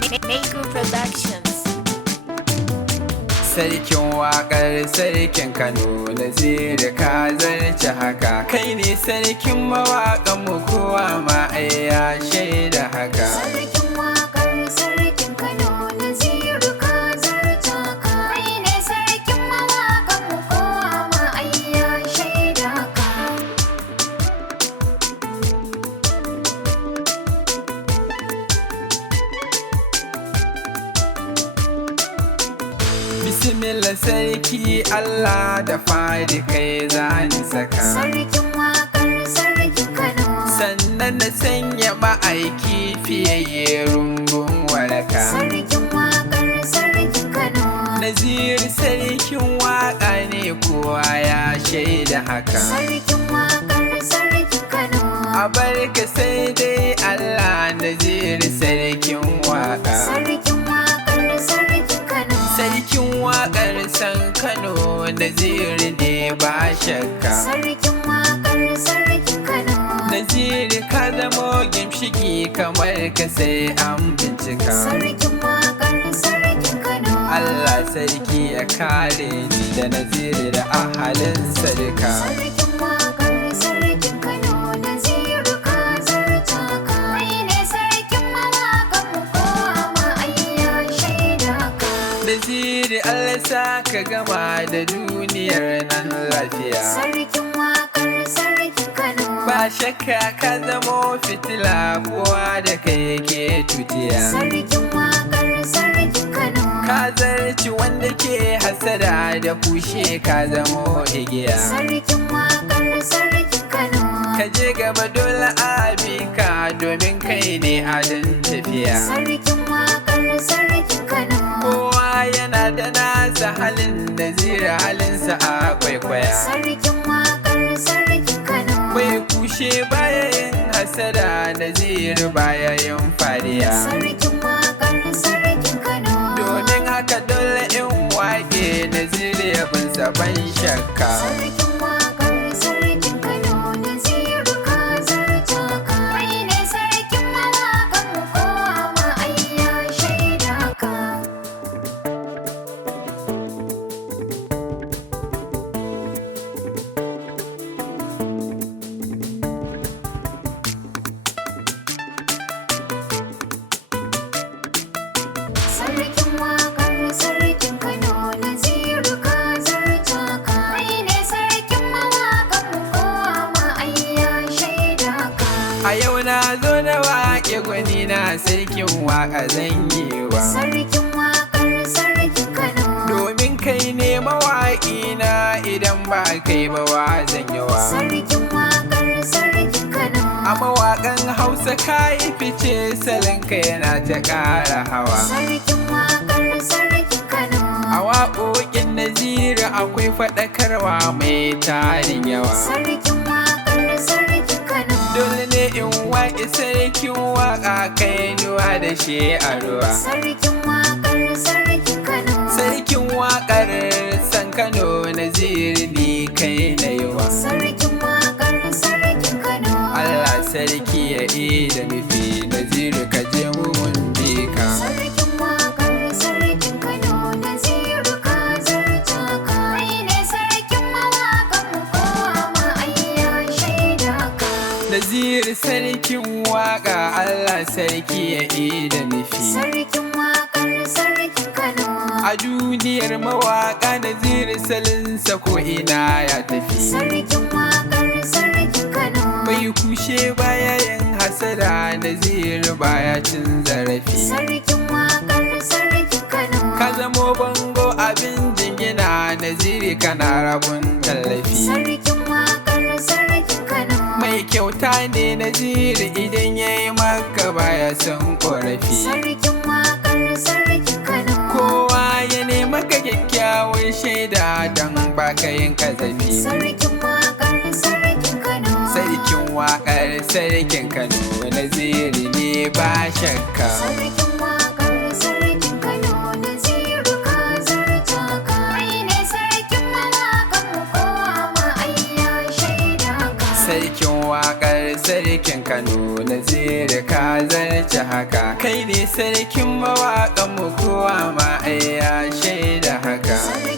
Maker Productions. Sarkin waƙar sarkin Kano Naziru ka zarce haka. Kai ne sarkin mawaƙan mu kowa ma ai ya shaida haka. Sarkin waƙar sarkin Kano Naziru ka zarce haka. Kai ne sarkin mawaƙan mu kowa ma ai ya shaida haka. Bismillah sarki Allah da fari kai zani saka. Sarkin waƙar sarkin Kano. Sannan na sanya ma'aiki fiyayye rumbun waraka. Sarkin waƙar sarkin Kano. Naziru sarkin waƙa ne kowa ya shaida haka. Sarkin waƙar sarkin Kano. A barka sai dai Allah Naziru sarkin waƙa. Sarkin waƙar sarkin Kano. Sarkin waƙar sankano Naziru ne ba shakka. Sarkin waƙar sarkin Kano. Naziru ka zamo gimshiki kamar ka sai an bincika. Sarkin waƙar sarkin Kano. Allah sarki ya kare ni da Naziru da ahalin sarka. Sarkin waƙar sarkin Kano. Naziru ka zarta ka. Kai ne sarkin mawaƙan mu kowa ma ai ya shaida ka. Naziru Allah sa ka gama da duniyar nan lafiya. Sarkin waƙar sarkin Kano. Ba shakka ka zamo fitila kowa da kai yake tutiya. Sarkin waƙar sarkin Kano. Ka zarci wanda ke hasada da kushe ka zamo igiya. Sarkin waƙar sarkin Kano. Ka je gaba dole abi ka domin kai ne adon tafiya. Sarkin waƙar sarkin Kano. Kowa yana da nasa halin Naziru halinsa a kwaikwaya. Sarkin waƙar sarkin Kano. Bai kushe baya yin hasada Naziru baya yin fariya. Sarkin waƙar sarkin Kano. Domin haka dole in wake Naziru ya binsa ban shakka. Sarkin waƙar sarkin Kano. Naziru ka zarta ka. Kai ne sarkin mawaƙan mu kowa ma ai ya shaida ka. Sarkin waƙar sarkin Kano. Naziru ka zarta ka. Kai ne sarkin mawaƙan mu kowa ma ai ya shaida ka. A yau na zo na waƙe gwani na sarkin waƙa zan yi wa. Sarkin waƙar sarkin Kano. Domin kai ne mawaƙi na idan ba kai ba wa zan yi wa. Sarkin waƙar sarkin Kano. A mawaƙan Hausa ka yi fice salanka yana ta ƙara hawa. Sarkin waƙar sarkin Kano. A waƙoƙin Naziru akwai faɗakarwa mai tarin yawa. Sarkin waƙar sarkin Kano. Dole ne in waƙi sarkin waƙa kai nuwa da shi a ruwa. Sarkin waƙar sarkin Kano. Sarkin waƙar sankano Naziru ni kai na yi wa. Sarkin waƙar sarkin Kano. Allah sarki ya da nufi Naziru ka je mu mun bi ka. Sarkin waƙar sarkin Kano. Naziru ka zarta ka. Kai ne sarkin mawaƙan mu kowa ma ai ya shaida ka. Naziru sarkin waƙa Allah sarki ya da nufi. Sarkin waƙar sarkin Kano. A duniyar mawaƙa Naziru salinsa ko ina ya tafi. Sarkin waƙar sarkin Kano. Bai kushe baya yin hasada Naziru baya cin zarafi. Sarkin waƙar sarkin Kano. Ka zamo bango abin jingina Naziru kana rabun tallafi. Sarkin waƙar sarkin Kano. Mai kyauta ne Naziru idan ya yi maka baya son ƙorafi. Sarkin waƙar sarkin Kano. Kowa ya nema ka kyakkyawar shaida don baka yin kazafi. Sarkin waƙar sarkin Kano. Sarkin waƙar sarkin Kano Naziru ne ba shakka. Sarkin waƙar sarkin Kano. Naziru ka zarta ka. Kai ne sarkin mawaƙan mu kowa ma ai ya shaida ka. Sarkin waƙar wakar sarkin Kano Naziru ka zarce haka. Kai ne sarkin mawaƙan mu kowa ma ai ya shaida haka.